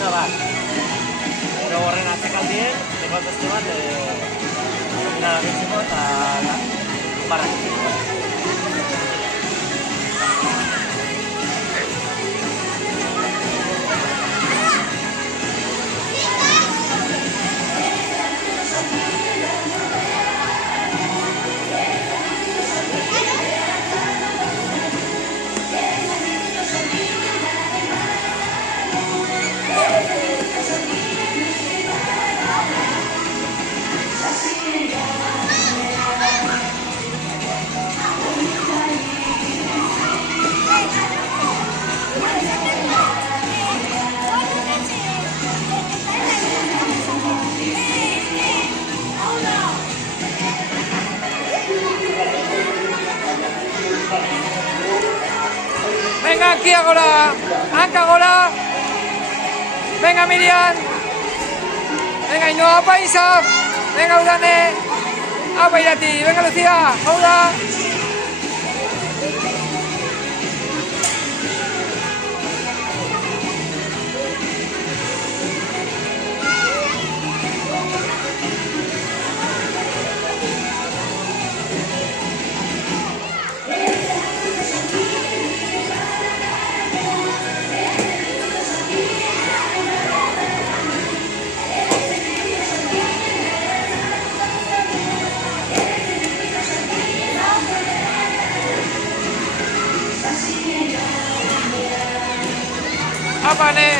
Eta bat. Gero horren atzekaldien, dekontazte bat, nara bintzeko eta barratzeko. Venga aquí ahora, Anca ahora. Venga Miriam. Venga Ainhoa, apa Isa. Venga Udane. Apa Irati. Venga Lucía. Auda. Apa nih?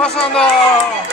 Oso ondo!